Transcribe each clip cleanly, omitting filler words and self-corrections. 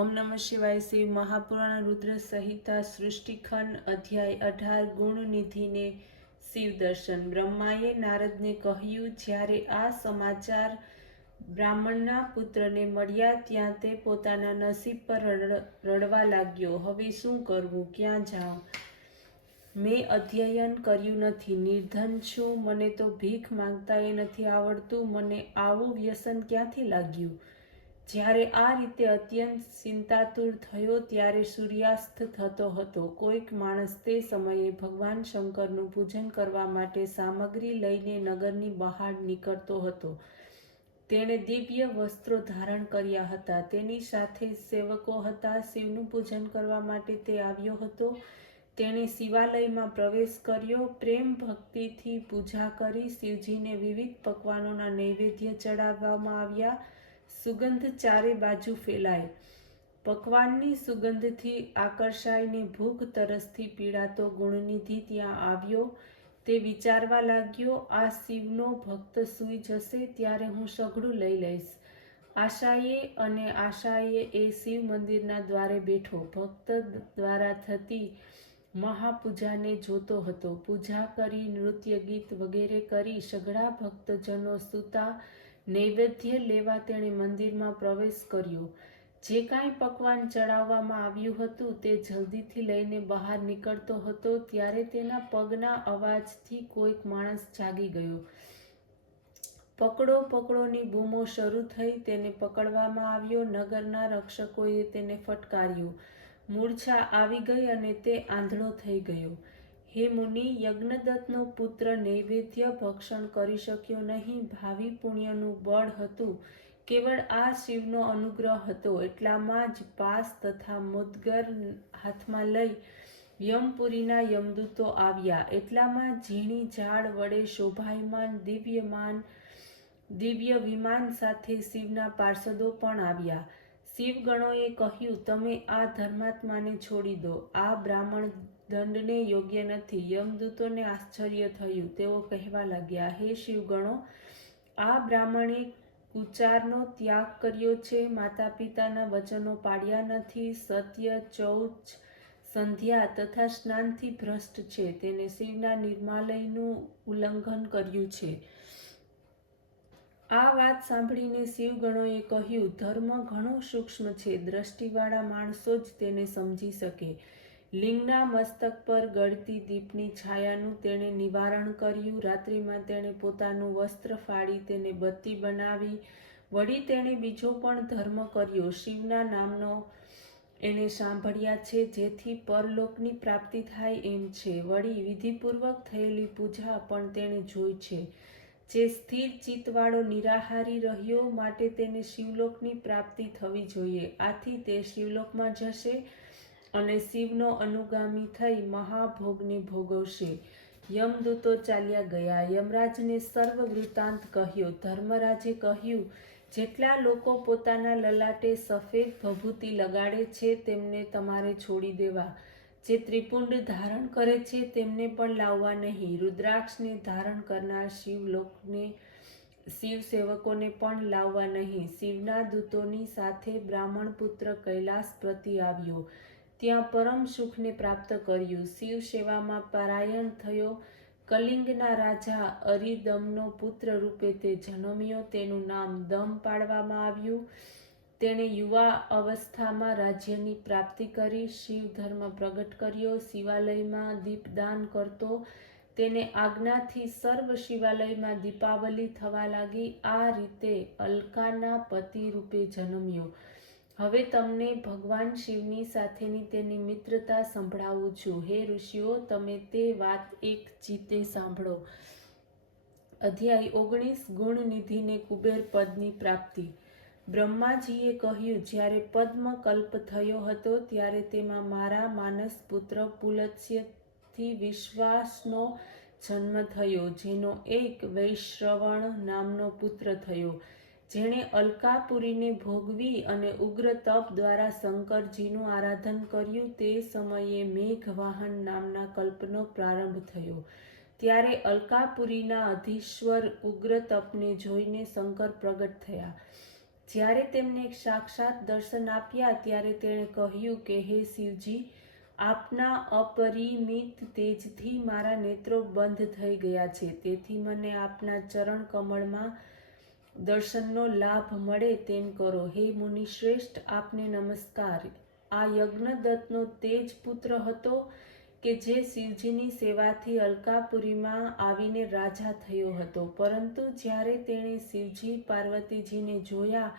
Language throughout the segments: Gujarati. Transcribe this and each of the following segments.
ओम नमः शिवाय। शिव महापुराण रुद्र संहिता सृष्टिखंड अध्याय 18 गुणनिधि ने शिव दर्शन। ब्रह्माए नारदने કહ્યું, જ્યારે આ સમાચાર બ્રાહ્મણના પુત્રને મળ્યા ત્યાં તે પોતાના નસીબ પર રડવા લાગ્યો। હવે શું કરવું, ક્યાં જાઉં? મેં અધ્યયન કર્યું નથી, નિર્ધન છું, મને તો ભીખ માંગતાય નથી આવડતું, મને આવું વ્યસન ક્યાંથી લાગ્યું? જ્યારે આ રીતે અત્યંત ચિંતાતુર થયો ત્યારે સૂર્યાસ્ત થતો હતો। કોઈક માણસ તે સમયે ભગવાન શંકરનું પૂજન કરવા માટે સામગ્રી લઈને નગરની બહાર નીકળતો હતો। તેણે દિવ્ય વસ્ત્રો ધારણ કર્યા હતા, તેની સાથે સેવકો હતા। શિવનું પૂજન કરવા માટે તે આવ્યો હતો। તેણે શિવાલયમાં પ્રવેશ કર્યો, પ્રેમ ભક્તિથી પૂજા કરી શિવજીને વિવિધ પકવાનોના નૈવેદ્ય ચડાવવામાં આવ્યા। સુગંધ ચારે બાજુ ફેલાય। પકવાનની સુગંધથી આકર્ષાઈને ભૂખ તરસથી પીડાતો ગુણનિધિ ત્યાં આવ્યો। તે વિચારવા લાગ્યો, આ શિવનો ભક્ત સૂઈ જશે ત્યારે હું સઘળું લઈ લઈશ। આશાએ એ શિવ મંદિરના દ્વારે બેઠો ભક્ત દ્વારા થતી મહાપૂજાને જોતો હતો। પૂજા કરી, નૃત્ય ગીત વગેરે કરી સઘળા ભક્તજનો સૂતા નૈવેદ્ય લેવા તેણે મંદિરમાં પ્રવેશ કર્યો। જે કાંઈ પકવાન ચડાવવામાં આવ્યું હતું તે જલ્દીથી લઈને બહાર નીકળતો હતો ત્યારે તેના પગના અવાજથી કોઈક માણસ જાગી ગયો। પકડો પકડોની બૂમો શરૂ થઈ। તેને પકડવામાં આવ્યો। નગરના રક્ષકોએ તેને ફટકાર્યો। મૂર્છા આવી ગઈ અને તે આંધળો થઈ ગયો। હે મુનિ, યજ્ઞદત્તનો પુત્ર નૈવેદ્ય ભક્ષણ કરી શક્યો નહીં। ભાવિ પુણ્યનું બળ હતું, કેવળ આ શિવનો અનુગ્રહ હતો। એટલામાં જ પાસ તથા મુદ્ગર હાથમાં લઈ યમપુરીના યમદૂતો આવ્યા। એટલામાં ઝીણી ઝાડ વડે શોભાયમાન દિવ્ય વિમાન સાથે શિવના પાર્ષદો પણ આવ્યા। શિવગણોએ કહ્યું, તમે આ ધર્માત્માને છોડી દો, આ બ્રાહ્મણ દંડને યોગ્ય નથી। યમદૂતોને આશ્ચર્ય થયું। તેઓ કહેવા લાગ્યા, હે શિવગણો, આ બ્રાહ્મણે કુચારનો ત્યાગ કર્યો છે, માતા પિતાના વચનો પાળ્યા નથી, સત્ય, ચૌચ, સંધ્યા તથા સ્નાનથી ભ્રષ્ટ છે, તેને શિવના નિર્માલયનું ઉલ્લંઘન કર્યું છે। આ વાત સાંભળીને શિવગણોએ કહ્યું, ધર્મ ઘણો સૂક્ષ્મ છે, દ્રષ્ટિવાળા માણસો જ તેને સમજી શકે। લિંગના મસ્તક પર ગળતી દીપની છાયાનું તેણે નિવારણ કર્યું। રાત્રિમાં તેણે પોતાનું વસ્ત્ર ફાડી તેને બત્તી બનાવી। વળી તેણે બીજો પણ ધર્મ કર્યો। શિવના નામનો એણે સાંભળ્યા છે, જેથી પરલોકની પ્રાપ્તિ થાય એમ છે। વળી વિધિપૂર્વક થયેલી પૂજા પણ તેણે જોઈ છે। જે સ્થિર ચિત્તવાળો નિરાહારી રહ્યો, માટે તેને શિવલોકની પ્રાપ્તિ થવી જોઈએ। આથી તે શિવલોકમાં જશે અને શિવનો અનુગામી થઈ મહાભોગને ભોગવશે। યમદૂતો ચાલ્યા ગયા। યમરાજને સર્વ વૃત્તાંત કહ્યો। ધર્મરાજે કહ્યું, જેટલા લોકો પોતાના લલાટે સફેદ ભભૂતિ લગાડે છે તેમને તમારે છોડી દેવા। જે ત્રિપુંડ ધારણ કરે છે તેમને પણ લાવવા નહીં। રુદ્રાક્ષને ધારણ કરનાર શિવ સેવકોને પણ લાવવા નહીં। શિવના દૂતોની સાથે બ્રાહ્મણ પુત્ર કૈલાસ પ્રતિ આવ્યો, ત્યાં પરમ સુખને પ્રાપ્ત કર્યું। શિવ સેવામાં પરાયણ થયો। કલિંગના રાજા અરિદમનો પુત્ર રૂપે તે જન્મ્યો। તેનું નામ દમ પાડવામાં આવ્યું। તેણે યુવા અવસ્થામાં રાજ્યની પ્રાપ્તિ કરી, શિવ ધર્મ પ્રગટ કર્યો। શિવાલયમાં દીપદાન કરતો, તેને આજ્ઞાથી સર્વ શિવાલયમાં દીપાવલી થવા લાગી। આ રીતે અલકાના પતિ રૂપે જન્મ્યો। હવે તમને ભગવાન શિવની સાથેની તેની મિત્રતા સંભળાવું છું। હે ઋષિઓ, તમે તે વાત એક ચિત્તે સાંભળો। અધ્યાય 19 ગુણનિધિને કુબેર પદની પ્રાપ્તિ। બ્રહ્માજીએ કહ્યું, જ્યારે પદ્મ કલ્પ થયો હતો ત્યારે તેમાં મારા માનસ પુત્ર પુલત્સ્યથી વિશ્વાસનો જન્મ થયો, જેનો એક વૈશ્રવણ નામનો પુત્ર થયો। જેણે અલકાપુરીને ભોગવી અને ઉગ્ર તપ દ્વારા શંકરજીનું આરાધન કર્યું। તે સમયે મેઘવાહન નામના કલ્પનો પ્રારંભ થયો। ત્યારે અલકાપુરીના અધીશ્વર ઉગ્ર તપને જોઈને શંકર પ્રગટ થયા। જ્યારે તેમને સાક્ષાત દર્શન આપ્યા ત્યારે તેણે કહ્યું કે હે શિવજી, આપના અપરિમિત તેજથી મારા નેત્રો બંધ થઈ ગયા છે, તેથી મને આપના ચરણ કમળમાં દર્શનનો લાભ મળે તેમ કરો. હે મુનિશ્રેષ્ઠ, આપને નમસ્કાર. આ યજ્ઞદત્તનો તેજ પુત્ર હતો કે જે શિવજીની સેવાથી અલકાપુરીમાં આવીને રાજા થયો હતો, પરંતુ જ્યારે તેણે શિવજી પાર્વતીજીને જોયા,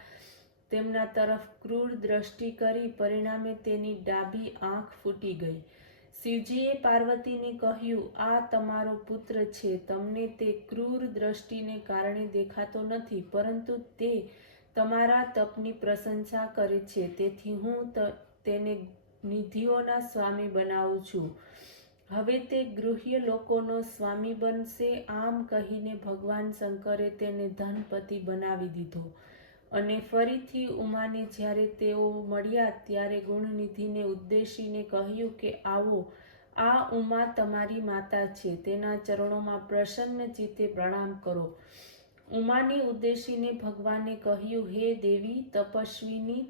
તેમના તરફ ક્રૂર દ્રષ્ટિ કરી, પરિણામે તેની ડાબી આંખ ફૂટી ગઈ. શિવજીએ પાર્વતીને કહ્યું, આ તમારો પુત્ર છે. તમને તે ક્રૂર દ્રષ્ટિને કારણે દેખાતો નથી, પરંતુ તે તમારા તપની પ્રશંસા કરે છે, તેથી હું તેને નિધિઓના સ્વામી બનાવું છું. હવે તે ગૃહ્ય લોકોનો સ્વામી બનશે. આમ કહીને ભગવાન શંકરે તેને ધનપતિ બનાવી દીધો. અને ફરીથી ઉમાને જ્યારે તેઓ મળ્યા ત્યારે ગુણનિધિને ઉદ્દેશીને કહ્યું કે આવો, આ ઉમા તમારી માતા છે, તેના ચરણોમાં પ્રસન્ન ચિત્તે પ્રણામ કરો. ઉમાને ઉદ્દેશીને ભગવાને કહ્યું, હે દેવી તપસ્વીની,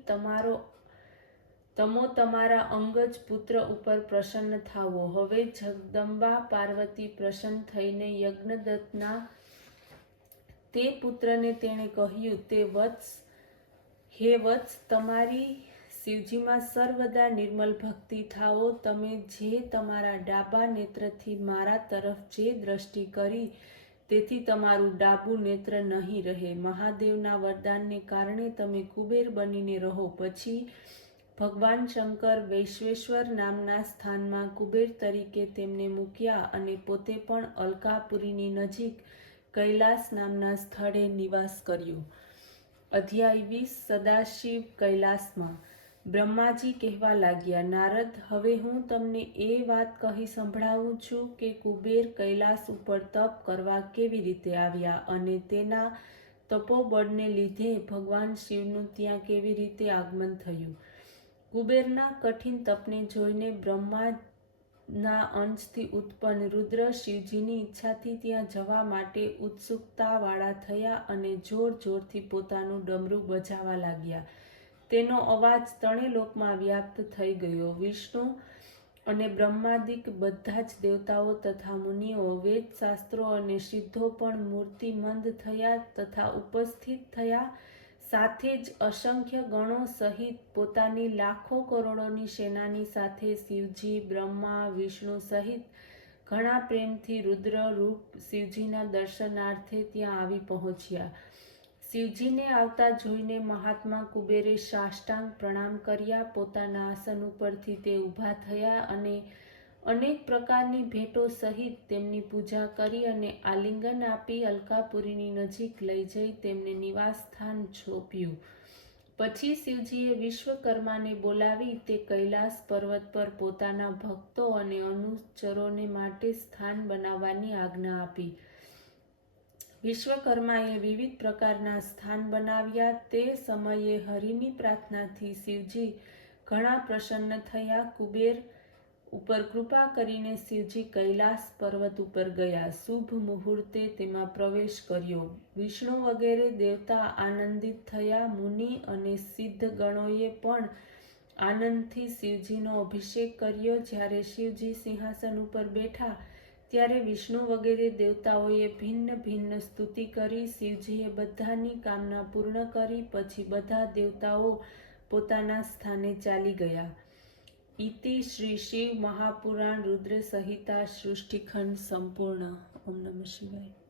તમો તમારા અંગજ પુત્ર ઉપર પ્રસન્ન થાવો. હવે જગદંબા પાર્વતી પ્રસન્ન થઈને યજ્ઞદત્તના તે પુત્રને તેણે કહ્યું, હે વત્સ, તમારી શિવજીમાં સર્વદા નિર્મલ ભક્તિ થાવો. તમે જે તમારા ડાબા નેત્રથી મારા તરફ જે દ્રષ્ટિ કરી, તેથી તમારું ડાબું નેત્ર નહીં રહે. મહાદેવના વરદાનને કારણે તમે કુબેર બનીને રહો. પછી ભગવાન શંકર વૈશ્વેશ્વર નામના સ્થાનમાં કુબેર તરીકે તેમને મૂક્યા અને પોતે પણ અલકાપુરીની નજીક કૈલાસ નામના સ્થળે નિવાસ કર્યો. અધ્યાય 20. સદાશિવ કૈલાસમાં. બ્રહ્માજી કહેવા લાગ્યા, નારદ, હવે હું તમને એ વાત કહી સંભળાવું છું કે કુબેર કૈલાસ ઉપર તપ કરવા કેવી રીતે આવ્યા અને તેના તપોબળને લીધે ભગવાન શિવનું ત્યાં કેવી રીતે આગમન થયું. કુબેરના કઠિન તપને જોઈને બ્રહ્માના અંશથી ઉત્પન્ન રુદ્ર શિવજીની ઈચ્છાથી ત્યાં જવા માટે ઉત્સુકતાવાળા થયા અને જોર જોરથી પોતાનું ડમરું બજાવવા લાગ્યા. તેનો અવાજ ત્રણેય વ્યાપ્ત થઈ ગયો. વિષ્ણુ અને બ્રહ્માદિક બધા જ દેવતાઓ તથા મુનિઓ, વેદ શાસ્ત્રો અને સિદ્ધો પણ મૂર્તિમંદ થયા તથા ઉપસ્થિત થયા. સાથે જ અસંખ્ય ગણો સહિત પોતાની લાખો કરોડોની સેનાની સાથે શિવજી, બ્રહ્મા, વિષ્ણુ સહિત ઘણા પ્રેમથી રુદ્ર રૂપ શિવજીના દર્શનાર્થે ત્યાં આવી પહોંચ્યા. શિવજીને આવતા જોઈને મહાત્મા કુબેરે સાષ્ટાંગ પ્રણામ કર્યા. પોતાના આસન ઉપરથી તે ઊભા થયા અને અનેક પ્રકારની ભેટો સહિત તેમની પૂજા કરી અને આલિંગન આપી અલકાપુરીની નજીક લઈ જઈ તેમને નિવાસ સ્થાન સોંપ્યું. પછી શિવજીએ વિશ્વકર્માને બોલાવી તે કૈલાસ પર્વત પર પોતાના ભક્તો અને અનુચરોને માટે સ્થાન બનાવવાની આજ્ઞા આપી. વિશ્વકર્માએ વિવિધ પ્રકારના સ્થાન બનાવ્યા. તે સમયે હરિની પ્રાર્થનાથી શિવજી ઘણા પ્રસન્ન થયા. કુબેર ઉપર કૃપા કરીને શિવજી કૈલાસ પર્વત ઉપર ગયા. શુભ મુહૂર્તે તેમાં પ્રવેશ કર્યો. વિષ્ણુ વગેરે દેવતા આનંદિત થયા. મુનિ અને સિદ્ધ ગણોએ પણ આનંદથી શિવજીનો અભિષેક કર્યો. જ્યારે શિવજી સિંહાસન ઉપર બેઠા ત્યારે વિષ્ણુ વગેરે દેવતાઓએ ભિન્ન ભિન્ન સ્તુતિ કરી. શિવજીએ બધાની કામના પૂર્ણ કરી. પછી બધા દેવતાઓ પોતાના સ્થાને ચાલી ગયા. ઇતિ શ્રી શિવ મહાપુરાણ રુદ્ર સંહિતા સૃષ્ટિખંડ સંપૂર્ણ. ઓમ નમઃ શિવાય.